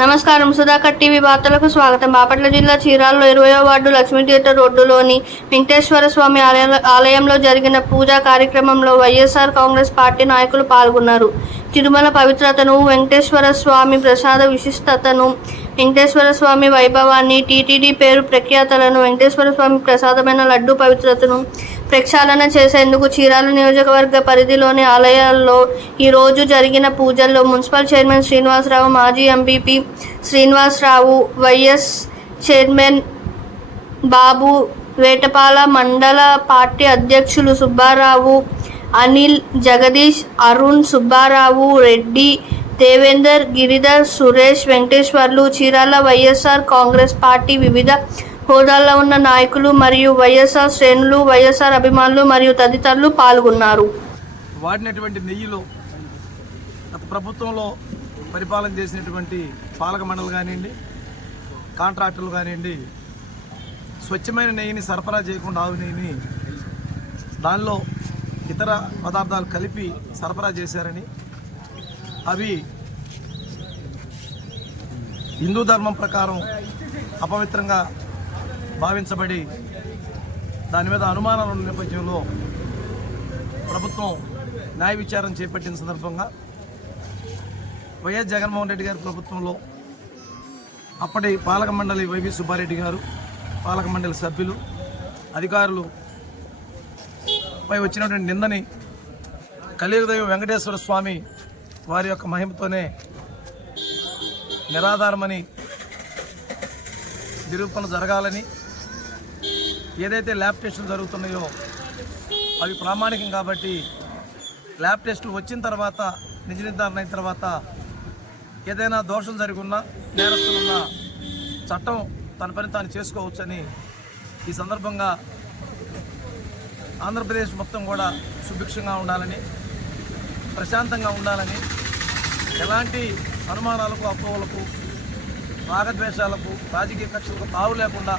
నమస్కారం. సుధాకర్ టీవీ వార్తలకు స్వాగతం. బాపట్ల జిల్లా చీరాలలో ఇరవయో వార్డు లక్ష్మీ థియేటర్ రోడ్డులోని వెంకటేశ్వర స్వామి ఆలయంలో జరిగిన పూజా కార్యక్రమంలో వైఎస్ఆర్ కాంగ్రెస్ పార్టీ నాయకులు పాల్గొన్నారు. తిరుమల పవిత్రతను వెంకటేశ్వర స్వామి ప్రసాద విశిష్టతను వెంకటేశ్వర స్వామి వైభవాన్ని టీటీడీ పేరు ప్రఖ్యాతలను వెంకటేశ్వర స్వామి ప్రసాదమైన లడ్డు పవిత్రతను ప్రక్షాళన చేసేందుకు చీరాల నియోజకవర్గ పరిధిలోని ఆలయాల్లో ఈరోజు జరిగిన పూజల్లో మున్సిపల్ చైర్మన్ శ్రీనివాసరావు మాజీ MPP Srinivasarao vice chairman Babu Vetapala మండల పార్టీ అధ్యక్షులు సుబ్బారావు అనిల్ జగదీష్ అరుణ్ సుబ్బారావు రెడ్డి దేవేందర్ గిరిధర్ సురేష్ వెంకటేశ్వర్లు చీరాల వైఎస్ఆర్ కాంగ్రెస్ పార్టీ వివిధ హోదాల్లో ఉన్న నాయకులు మరియు వైఎస్ఆర్ శ్రేణులు వైఎస్ఆర్ అభిమానులు మరియు తదితరులు పాల్గొన్నారు. వాడినటువంటి నెయ్యిలో గత ప్రభుత్వంలో పరిపాలన చేసినటువంటి పాలక మండలి కానివ్వండి కాంట్రాక్టర్లు కానివ్వండి స్వచ్ఛమైన నెయ్యిని సరఫరా చేయకుండా ఆవు నెయ్యిని దానిలో ఇతర పదార్థాలు కలిపి సరఫరా చేశారని అవి హిందూ ధర్మం ప్రకారం అపవిత్రంగా భావించబడి దాని మీద అనుమానాలు ఉన్న నేపథ్యంలో ప్రభుత్వం న్యాయ విచారణ చేపట్టిన సందర్భంగా వైఎస్ జగన్మోహన్ రెడ్డి గారి ప్రభుత్వంలో అప్పటి పాలక మండలి వైవి సుబ్బారెడ్డి గారు పాలక మండలి సభ్యులు అధికారులు పై వచ్చినటువంటి నిందని కలియుగదైవ వెంకటేశ్వర స్వామి వారి యొక్క మహిమతోనే నిరాధారమని నిరూపణ జరగాలని ఏదైతే ల్యాబ్ టెస్టులు జరుగుతున్నాయో అవి ప్రామాణికం కాబట్టి ల్యాబ్ టెస్టులు వచ్చిన తర్వాత నిజ నిర్ధారణ అయిన తర్వాత ఏదైనా దోషం జరిగి ఉన్నా నేరస్తులున్నా చట్టం తన పని తాను చేసుకోవచ్చని ఈ సందర్భంగా ఆంధ్రప్రదేశ్ మొత్తం కూడా సుభిక్షంగా ఉండాలని ప్రశాంతంగా ఉండాలని ఎలాంటి అనుమానాలకు అపోహలకు రాగద్వేషాలకు రాజకీయ కక్షలకు తావు లేకుండా